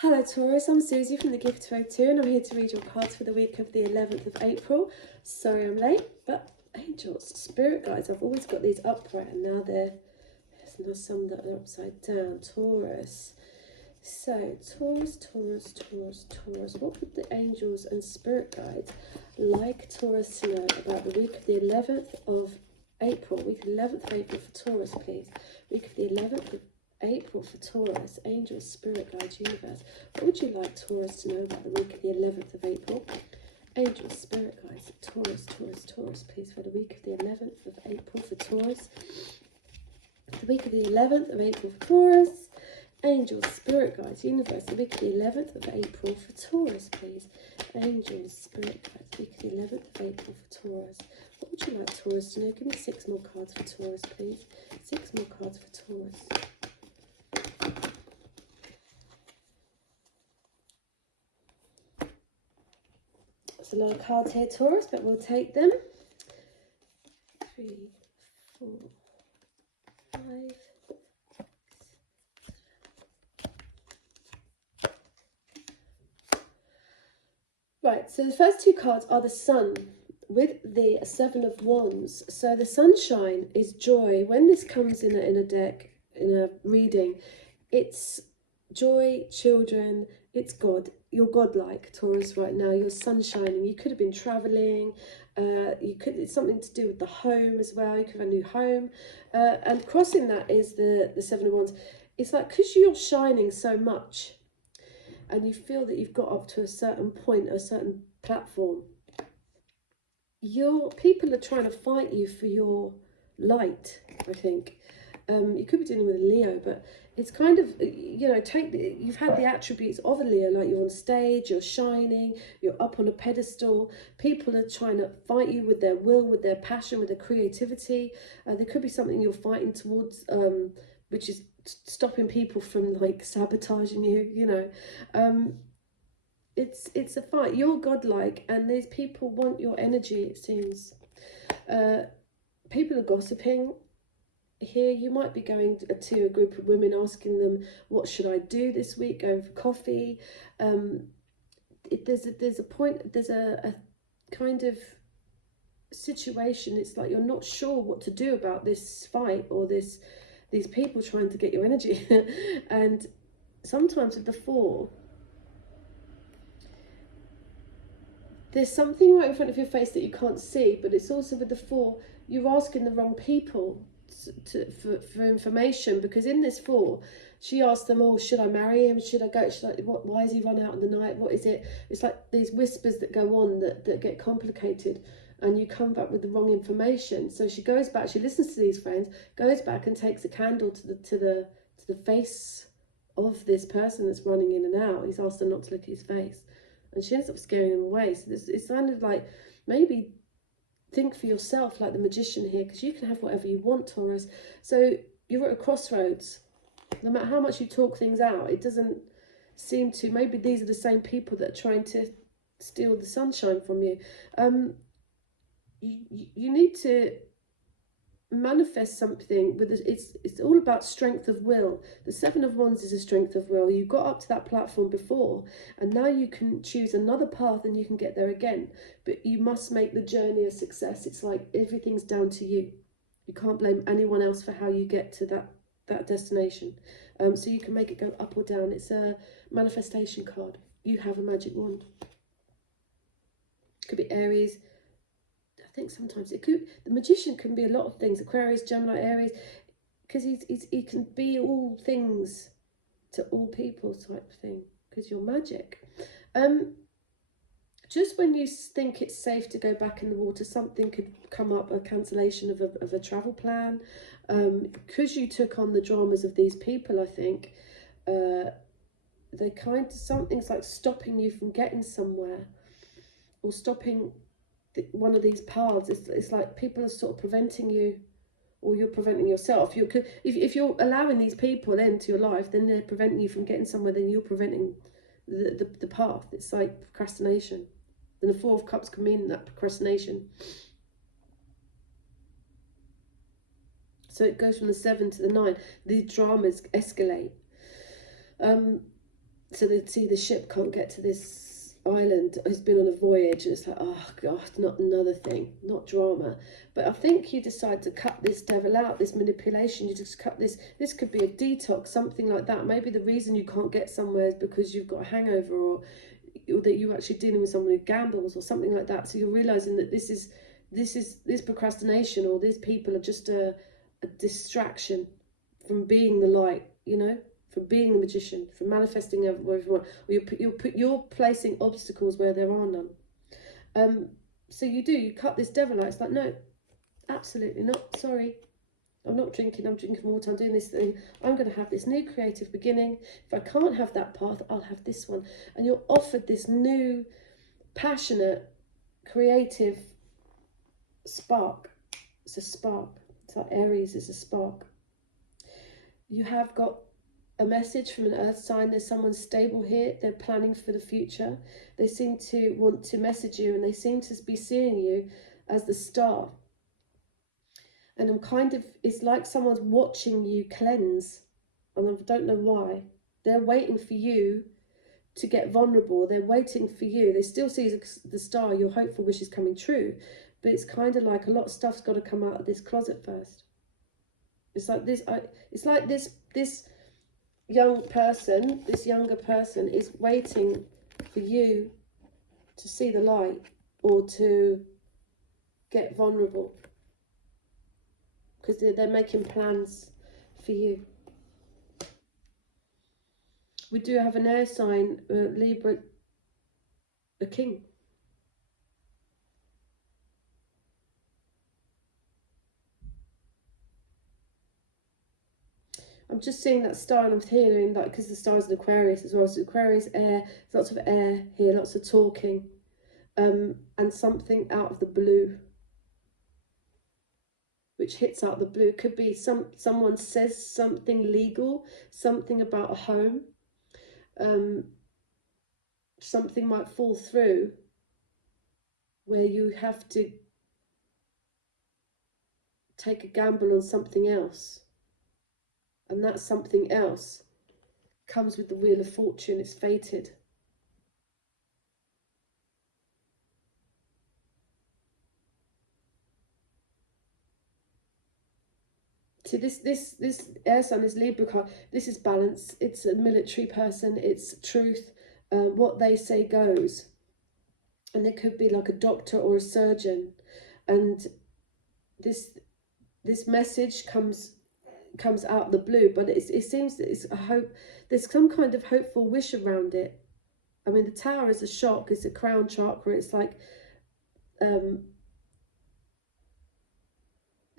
Hello Taurus, I'm Suzy from the Gift to 02 and I'm here to read your cards for the week of the 11th of April. Sorry I'm late, but angels, spirit guides, I've always got these upright and now there's now some that are upside down. Taurus. So, Taurus, what would the angels and spirit guides like Taurus to know about the week of the 11th of April? Week of the 11th of April for Taurus, please. Week of the 11th of April for Taurus, angels, spirit guides, universe. What would you like Taurus to know about the week of the 11th of April? Angels, spirit guides, Taurus, please, for the week of the 11th of April for Taurus. The week of the 11th of April for Taurus. Angels, spirit guides, universe, the week of the 11th of April for Taurus, please. Angels, spirit guides, week of the 11th of April for Taurus. What would you like Taurus to know? Give me 6 more cards for Taurus, please. 6 more cards for Taurus. There's a lot of cards here, Taurus, but we'll take them. 3, 4, 5. Right, so the first 2 cards are the Sun with the 7 of Wands. So the sunshine is joy. When this comes in a deck, in a reading, it's joy, children, it's God. You're godlike, Taurus, right now. You're sunshining. You could have been traveling. It's something to do with the home as well. You could have a new home. And crossing that is the 7 of Wands. It's like, because you're shining so much, and you feel that you've got up to a certain point, a certain platform, people are trying to fight you for your light, I think. You could be dealing with a Leo, but it's kind of, you know, you've had the attributes of a Leo, like you're on stage, you're shining, you're up on a pedestal. People are trying to fight you with their will, with their passion, with their creativity. There could be something you're fighting towards, which is stopping people from like sabotaging you, you know. It's a fight. You're godlike, and these people want your energy, it seems. People are gossiping here. You might be going to a group of women, asking them, what should I do this week, going for coffee. There's a kind of situation. It's like you're not sure what to do about this fight or these people trying to get your energy. And sometimes with the 4, there's something right in front of your face that you can't see, but it's also with the 4, you're asking the wrong people for information, because in this 4, she asked them, oh, should I marry him? Should I go? Why has he run out in the night? What is it? It's like these whispers that go on that get complicated, and you come back with the wrong information. So she goes back, she listens to these friends, goes back and takes a candle to the face of this person that's running in and out. He's asked her not to look at his face, and she ends up scaring him away. So it's kind of like, maybe think for yourself, like the magician here, because you can have whatever you want, Taurus. So you're at a crossroads. No matter how much you talk things out, it doesn't seem to. Maybe these are the same people that are trying to steal the sunshine from you. You need to manifest something with it. It's all about strength of will. The 7 of Wands is a strength of will. You got up to that platform before, and now you can choose another path and you can get there again, but you must make the journey a success. It's like everything's down to you. You can't blame anyone else for how you get to that destination. So you can make it go up or down. It's a manifestation card. You have a magic wand. Could be Aries. I think sometimes the magician can be a lot of things. Aquarius, Gemini, Aries, because he can be all things to all people type of thing, because you're magic. Just when you think it's safe to go back in the water, something could come up, a cancellation of a travel plan, because you took on the dramas of these people. I think something's like stopping you from getting somewhere, or stopping one of these paths. It's like people are sort of preventing you, or you're preventing yourself. If you're allowing these people into your life, then they're preventing you from getting somewhere, then you're preventing the path. It's like procrastination. And the 4 of Cups can mean that procrastination. So it goes from the 7 to the 9. These dramas escalate. So they see the ship can't get to this island. It's been on a voyage, and it's like, oh God, not another thing, not drama. But I think you decide to cut this devil out, this manipulation. You just cut this. This could be a detox, something like that. Maybe the reason you can't get somewhere is because you've got a hangover, or that you're actually dealing with someone who gambles or something like that. So you're realizing that this procrastination, or these people are just a distraction from being the light, you know, from being the magician, from manifesting wherever you want. Or you're placing obstacles where there are none. So you cut this devil out. It's like, no, absolutely not. Sorry, I'm not drinking. I'm drinking water. I'm doing this thing. I'm going to have this new creative beginning. If I can't have that path, I'll have this one. And you're offered this new, passionate, creative spark. It's a spark. It's like Aries is a spark. You have got a message from an earth sign. There's someone stable here. They're planning for the future. They seem to want to message you, and they seem to be seeing you as the star. And it's like someone's watching you cleanse, and I don't know why. They're waiting for you to get vulnerable. They're waiting for you. They still see the star, your hopeful wish is coming true, but it's kind of like a lot of stuff's got to come out of this closet first. It's like this. It's like this young person, this younger person, is waiting for you to see the light, or to get vulnerable, because they're making plans for you. We do have an air sign, Libra, a king. I'm just seeing that star, and I'm hearing that because the star is an Aquarius as well. So Aquarius, air, there's lots of air here, lots of talking, and something out of the blue, which hits out the blue. Could be someone says something legal, something about a home. Something might fall through where you have to take a gamble on something else. And that something else comes with the Wheel of Fortune. It's fated. See, this air sign, this Libra card, this is balance. It's a military person. It's truth. What they say goes. And they could be like a doctor or a surgeon. And this message comes out of the blue, but it seems that it's a hope. There's some kind of hopeful wish around it. I mean, the Tower is a shock. It's a crown chakra. It's like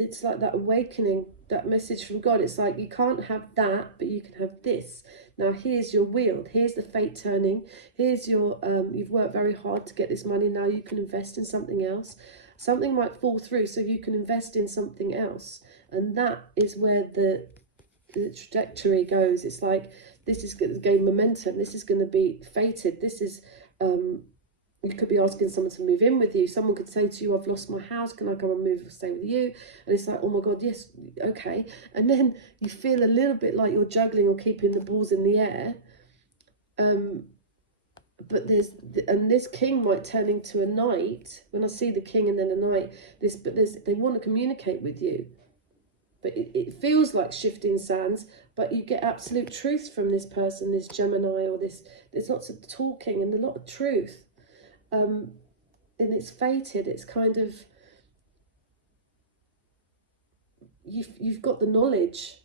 that awakening, that message from God. It's like, you can't have that, but you can have this. Now here's your wheel. Here's the fate turning. Here's your you've worked very hard to get this money. Now you can invest in something else. Something might fall through, so you can invest in something else. And that is where the trajectory goes. It's like, this is going to gain momentum. This is going to be fated. This is, you could be asking someone to move in with you. Someone could say to you, I've lost my house. Can I come and move, stay with you? And it's like, oh my God, yes, okay. And then you feel a little bit like you're juggling or keeping the balls in the air. But this king might turn into a knight. When I see the king and then a knight, they want to communicate with you. But it feels like shifting sands, but you get absolute truth from this person, this Gemini, or there's lots of talking and a lot of truth. And it's fated. It's kind of, you've got the knowledge.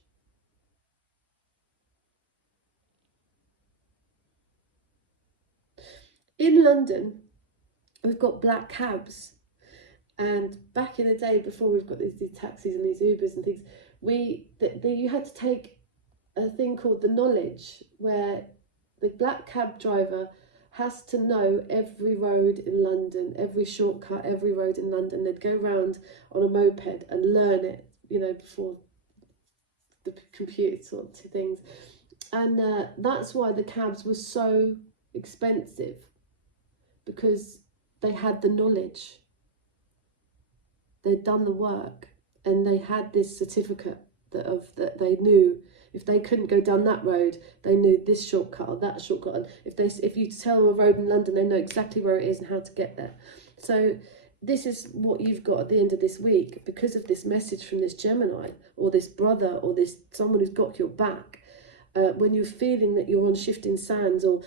In London, we've got black cabs. And back in the day, before we've got these taxis and these Ubers and things, you had to take a thing called the knowledge, where the black cab driver has to know every road in London, every shortcut, every road in London. They'd go round on a moped and learn it, you know, before the computer sort of things. And that's why the cabs were so expensive, because they had the knowledge. They'd done the work, and they had this certificate that they knew If they couldn't go down that road, they knew this shortcut or that shortcut. And if you tell them a road in London, they know exactly where it is and how to get there. So this is what you've got at the end of this week because of this message from this Gemini or this brother or this someone who's got your back. When you're feeling that you're on shifting sands, or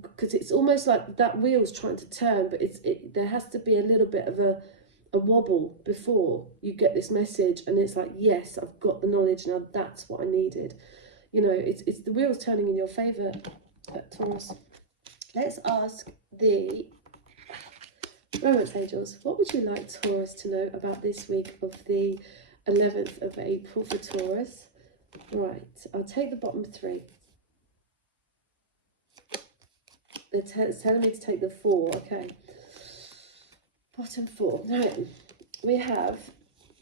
because it's almost like that wheel's trying to turn, but there has to be a little bit of a wobble before you get this message, and it's like, yes, I've got the knowledge now. That's what I needed. You know, it's the wheel's turning in your favour, Taurus. Let's ask the Romance Angels. What would you like Taurus to know about this week of the 11th of April for Taurus? Right, I'll take the bottom 3. They're telling me to take the 4, okay. Bottom 4, right. We have,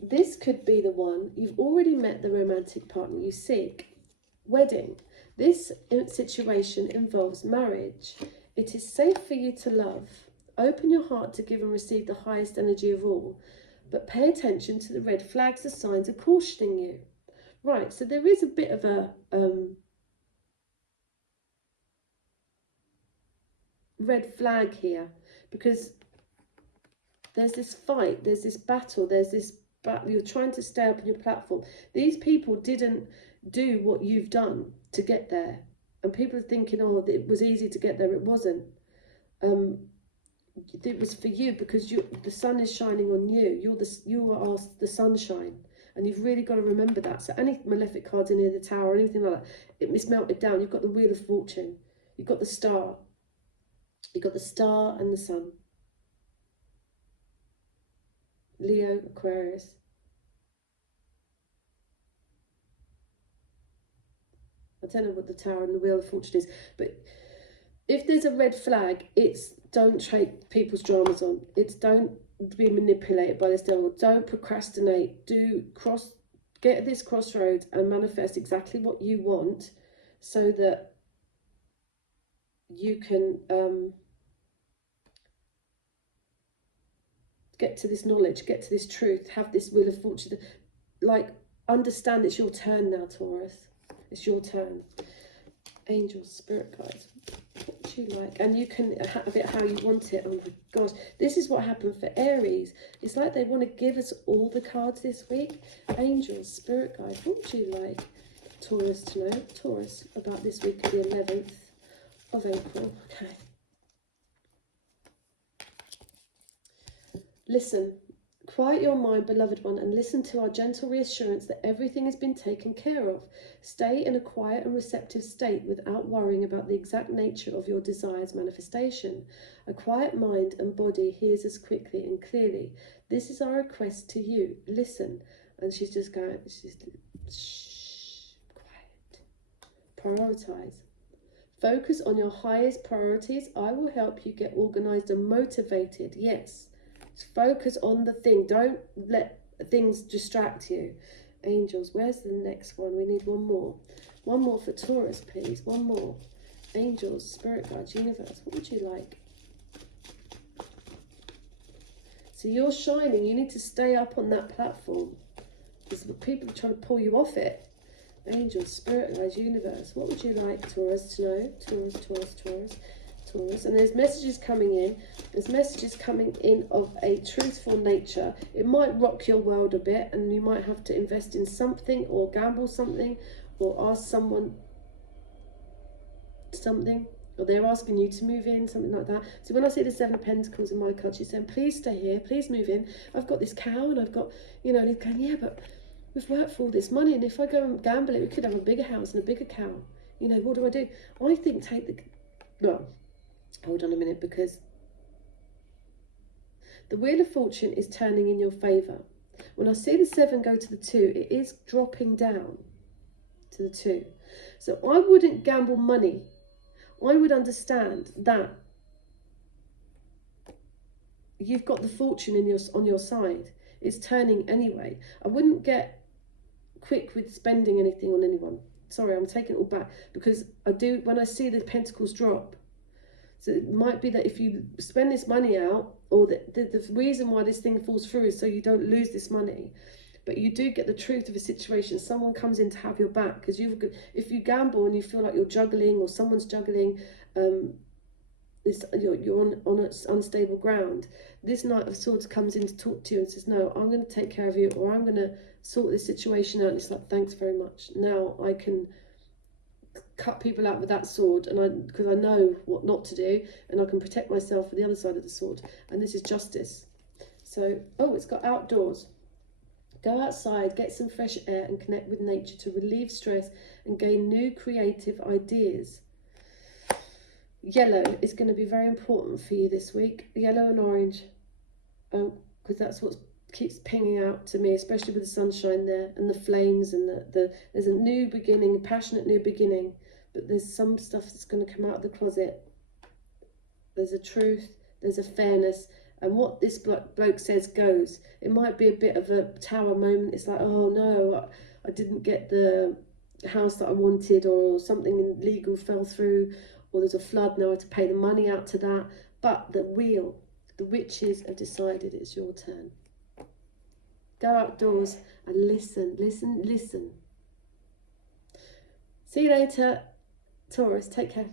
this could be the one, you've already met the romantic partner you seek. Wedding. This situation involves marriage. It is safe for you to love. Open your heart to give and receive the highest energy of all. But pay attention to the red flags, the signs are cautioning you. Right, so there is a bit of a red flag here, because there's this fight, there's this battle, you're trying to stay up on your platform. These people didn't do what you've done to get there. And people are thinking, oh, it was easy to get there. It wasn't. It was for you because the sun is shining on you. You are the sunshine. And you've really got to remember that. So any malefic cards in here, the Tower, anything like that, it's melted down. You've got the Wheel of Fortune. You've got the Star. You've got the Star and the Sun. Leo, Aquarius. I don't know what the Tower and the Wheel of Fortune is, but if there's a red flag, it's don't take people's dramas on. It's don't be manipulated by this devil. Don't procrastinate. Get at this crossroads and manifest exactly what you want, so that you can get to this knowledge, get to this truth, have this Wheel of Fortune. Like, understand it's your turn now, Taurus. It's your turn. Angels, spirit guides, what would you like? And you can have it how you want it. Oh my gosh, this is what happened for Aries. It's like they want to give us all the cards this week. Angels, spirit guides, what would you like Taurus to know? Taurus, about this week of the 11th of April. Okay. Listen. Quiet your mind, beloved one, and listen to our gentle reassurance that everything has been taken care of. Stay in a quiet and receptive state without worrying about the exact nature of your desire's manifestation. A quiet mind and body hears us quickly and clearly. This is our request to you. Listen. And she's just going, shh, quiet. Prioritize. Focus on your highest priorities. I will help you get organized and motivated. Yes. Focus on the thing. Don't let things distract you. Angels, where's the next one? We need one more. One more for Taurus, please. One more. Angels, spirit guides, universe. What would you like? So you're shining. You need to stay up on that platform. Because people are trying to pull you off it. Angels, spirit guides, universe. What would you like Taurus to know? Taurus, Taurus, Taurus. Taurus. And there's messages coming in. There's messages coming in of a truthful nature. It might rock your world a bit, and you might have to invest in something or gamble something or ask someone something, or they're asking you to move in, something like that. So when I see the 7 of Pentacles in my card, she's saying, please stay here, please move in. I've got this cow and I've got, you know, and he's going, yeah, but we've worked for all this money, and if I go and gamble it, we could have a bigger house and a bigger cow. You know, what do? I think well, hold on a minute, because the Wheel of Fortune is turning in your favour. When I see the 7 go to the 2, it is dropping down to the 2. So I wouldn't gamble money. I would understand that you've got the fortune on your side. It's turning anyway. I wouldn't get quick with spending anything on anyone. Sorry, I'm taking it all back, because when I see the Pentacles drop. So it might be that if you spend this money out, or the reason why this thing falls through is so you don't lose this money. but you do get the truth of a situation. Someone comes in to have your back, because if you gamble and you feel like you're juggling or someone's juggling, you're on unstable ground. This Knight of Swords comes in to talk to you and says, no, I'm going to take care of you, or I'm going to sort this situation out. And it's like, thanks very much. Now I can cut people out with that sword, and because I know what not to do, and I can protect myself with the other side of the sword. And this is justice. So, oh, it's got outdoors. Go outside, get some fresh air and connect with nature to relieve stress and gain new creative ideas. Yellow is going to be very important for you this week. Yellow and orange, because that's what keeps pinging out to me, especially with the sunshine there and the flames, and there's a new beginning, a passionate new beginning, but there's some stuff that's going to come out of the closet. There's a truth, there's a fairness, and what this bloke says goes. It might be a bit of a tower moment. It's like, oh no, I didn't get the house that I wanted, or something illegal fell through, or there's a flood, now I have to pay the money out to that. But the witches have decided it's your turn. Go outdoors and listen, listen, listen. See you later, Taurus. Take care.